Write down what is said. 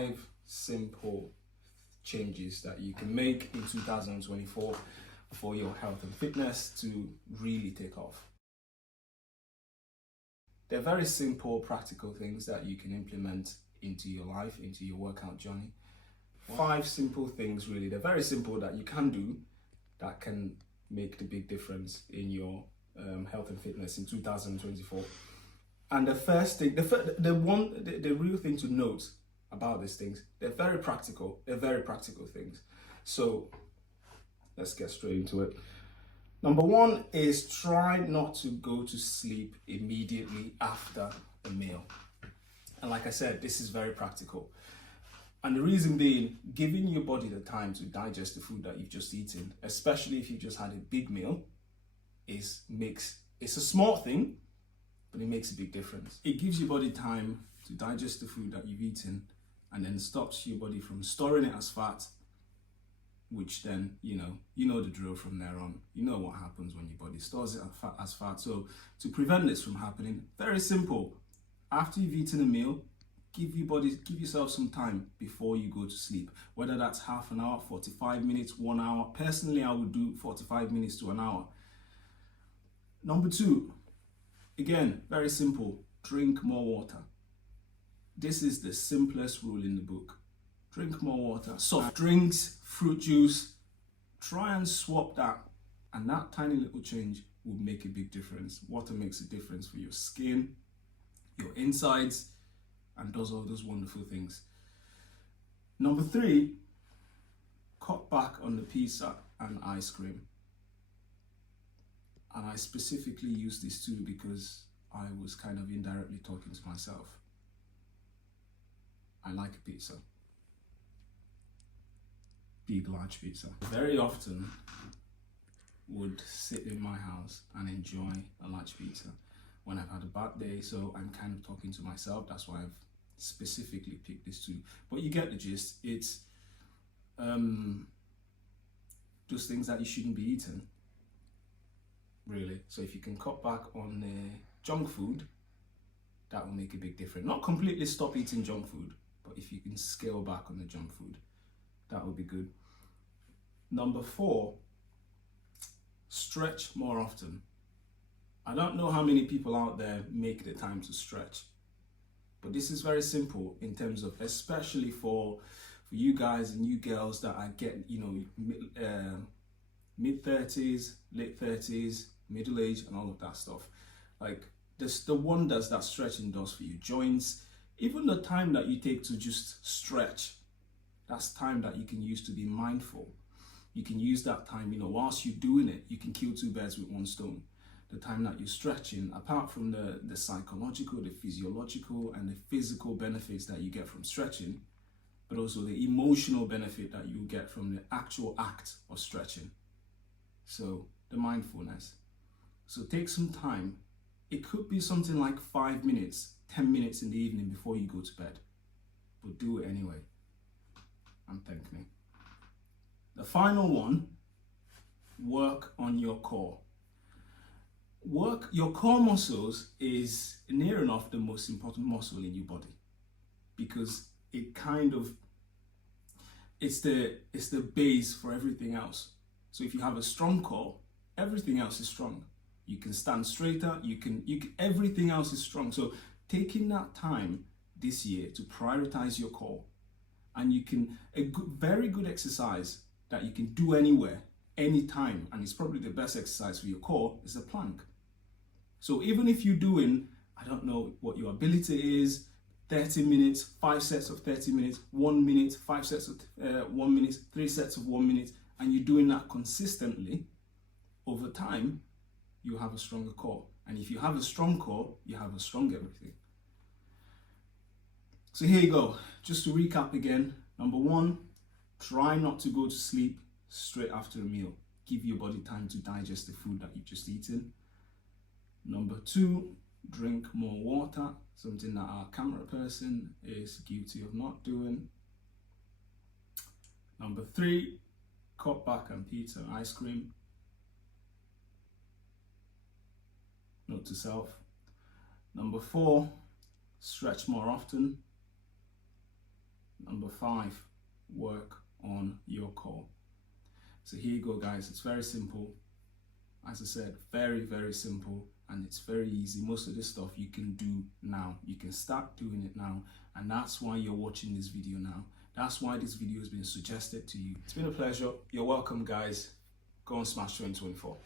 5 simple changes that you can make in 2024 for your health and fitness to really take off. They're very simple, practical things that you can implement into your life, into your workout journey. 5 simple things, really. They're very simple that you can do that can make the big difference in your health and fitness in 2024. And the first thing, the real thing to note about these things, they're very practical. They're very practical things. So let's get straight into it. Number 1 is try not to go to sleep immediately after a meal. And like I said, this is very practical. And the reason being, giving your body the time to digest the food that you've just eaten, especially if you've just had a big meal, it's a small thing, but it makes a big difference. It gives your body time to digest the food that you've eaten and then stops your body from storing it as fat, which then, you know the drill from there on. You know what happens when your body stores it as fat. So to prevent this from happening, very simple. After you've eaten a meal, give yourself some time before you go to sleep. Whether that's half an hour, 45 minutes, 1 hour. Personally, I would do 45 minutes to an hour. Number 2, again, very simple. Drink more water. This is the simplest rule in the book. Drink more water. Soft drinks, fruit juice, try and swap that. And that tiny little change will make a big difference. Water makes a difference for your skin, your insides, and does all those wonderful things. Number 3, cut back on the pizza and ice cream. And I specifically use this too because I was kind of indirectly talking to myself. I like a pizza. Big, large pizza. Very often would sit in my house and enjoy a large pizza when I've had a bad day, so I'm kind of talking to myself. That's why I've specifically picked this too. But you get the gist. It's those things that you shouldn't be eating, really. So if you can cut back on junk food, that will make a big difference. Not completely stop eating junk food, but if you can scale back on the junk food, that would be good. Number 4, stretch more often. I don't know how many people out there make the time to stretch, but this is very simple in terms of, especially for you guys and you girls that are getting, mid-30s, late 30s, middle age, and all of that stuff. Like, the wonders that stretching does for your joints, even the time that you take to just stretch, that's time that you can use to be mindful. You can use that time, whilst you're doing it, you can kill 2 birds with 1 stone. The time that you're stretching, apart from the psychological, the physiological, and the physical benefits that you get from stretching, but also the emotional benefit that you get from the actual act of stretching. So the mindfulness. So take some time. It could be something like 5 minutes, 10 minutes in the evening before you go to bed, but do it anyway. And thank me. The final one, work on your core. Your core muscles is near enough the most important muscle in your body, because it's the base for everything else. So if you have a strong core, everything else is strong. You can stand straighter, everything else is strong. So taking that time this year to prioritize your core, and very good exercise that you can do anywhere, anytime, and it's probably the best exercise for your core, is a plank. So even if you're doing, I don't know what your ability is, 30 minutes, 5 sets of 30 minutes, 1 minute, 5 sets of 1 minute, 3 sets of 1 minute, and you're doing that consistently, over time, you have a stronger core. And if you have a strong core, you have a strong everything. So here you go. Just to recap again. Number 1, try not to go to sleep straight after a meal. Give your body time to digest the food that you've just eaten. Number 2, drink more water, something that our camera person is guilty of not doing. Number 3, cut back on pizza and ice cream. Note to self. Number 4, stretch more often. Number 5, work on your core. So here you go, guys. It's very simple. As I said, very, very simple, and it's very easy. Most of this stuff you can do now. You can start doing it now, and that's why you're watching this video now. That's why this video has been suggested to you. It's been a pleasure. You're welcome, guys. Go and smash 2024.